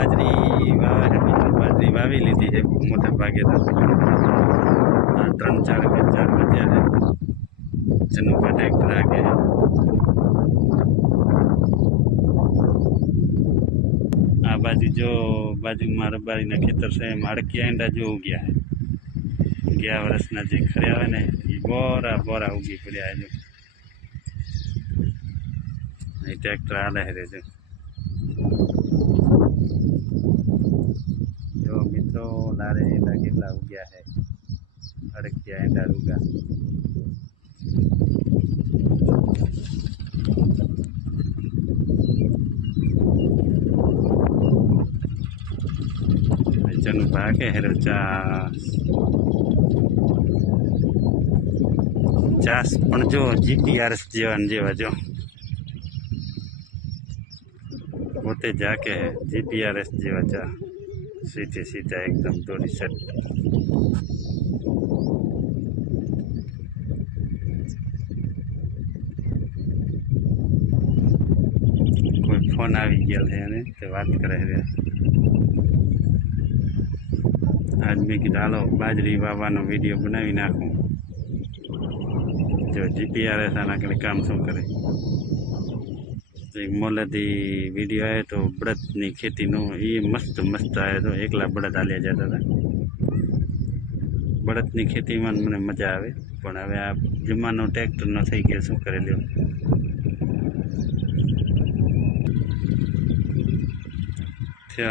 बाजरी वावे है मित्रों, बाजरी वावी लीधी है मोटा भागे तो 3-4 के 4 बजे है चनु का ट्रैक्टर आगे है। आ बाजू में रबारी ना खेतर से माड़किया एंडा जो उग्या है, 11 वर्षना जे खर्या होय ने बोरा बोरा उगी पड्या है। जो ट्रेक्टर आले है जो मित्रों लारे एंडा केटला उग्या है, अड़किया एंडा रुगा चनु भागे हेरो चास पण जो जीपीआरएस जेवा जो पोते जाके है जीपीआरएस जेवा चा सीधे सीधा एकदम दोरी सेट। कोई फोन आ गया है तो बात करे है। आज मैं कीधुं हालो बाजरी वावानो विडियो बनावी नाखूं। जो जीपीआरएस आना के काम शू करे। एक मोलेदी वीडियो आए तो बड़दनी खेती नो ये मस्त मस्त आए तो एकला बड़द आलिया जाता था। बड़दनी खेती में मने मजा आवे पण हवे आ जमानो ट्रेक्टर नो थई गयो शू करे ल्यो।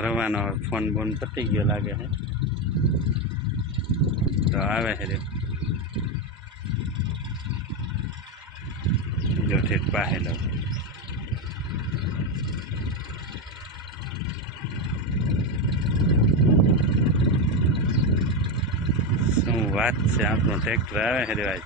रवानो फोन बोन पती गयो लागे है तो आवे है जो ठेठ पाहेलो शू बात से आपनो ट्रेक्टर आवे है भाई।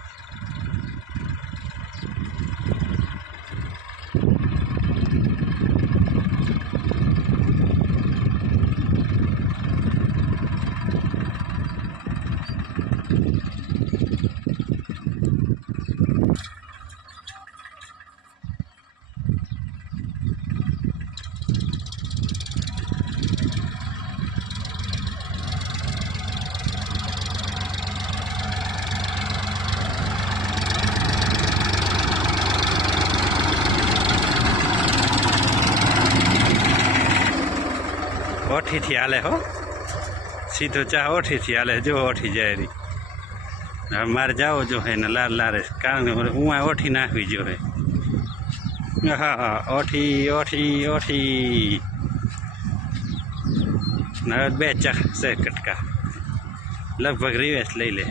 ओठी थी हाले हो सीधो चाह ओठी थी हाले जो ओठी जाए रही मारे जाओ जो है न लार लारे कारण उहाँ ओठी नाखवी जो है। हाँ हाँ ओठी ओठी ओठी न 2 चक से कटका लगभग रिवेस ले ले।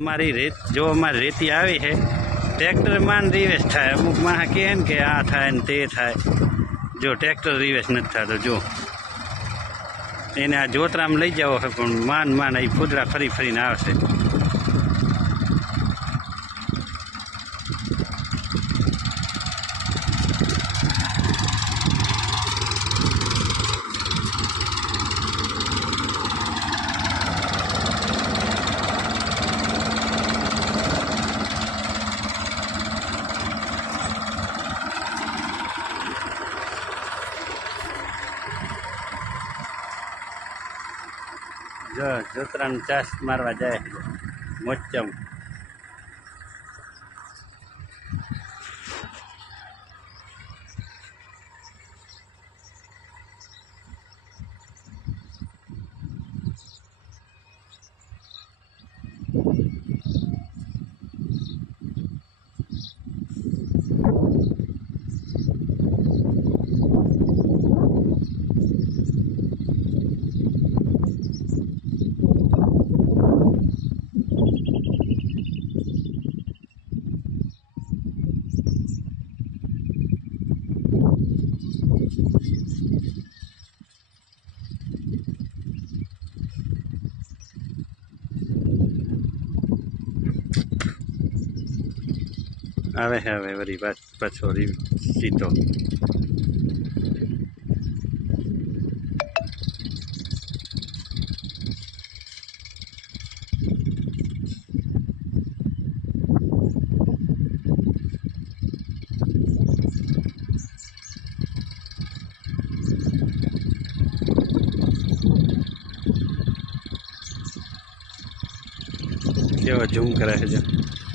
हमारी रेत जो अमारी रेती आई है ट्रेक्टर मान रिवेस थाय अमुक माह कहे कि आ थाय ने ते थाय जो ट्रेक्टर रिवेस नहीं था तो जो एने आ जोतराम लई जाओ है पण मान मान ई फूदड़ा फरी फरीने आवशे। જો જોતરાનું ચાસ મારવા જાય છે મોચમ. આવે છે હવે વળી પાછો સીધો. કેવો ઝૂમ કરે છે.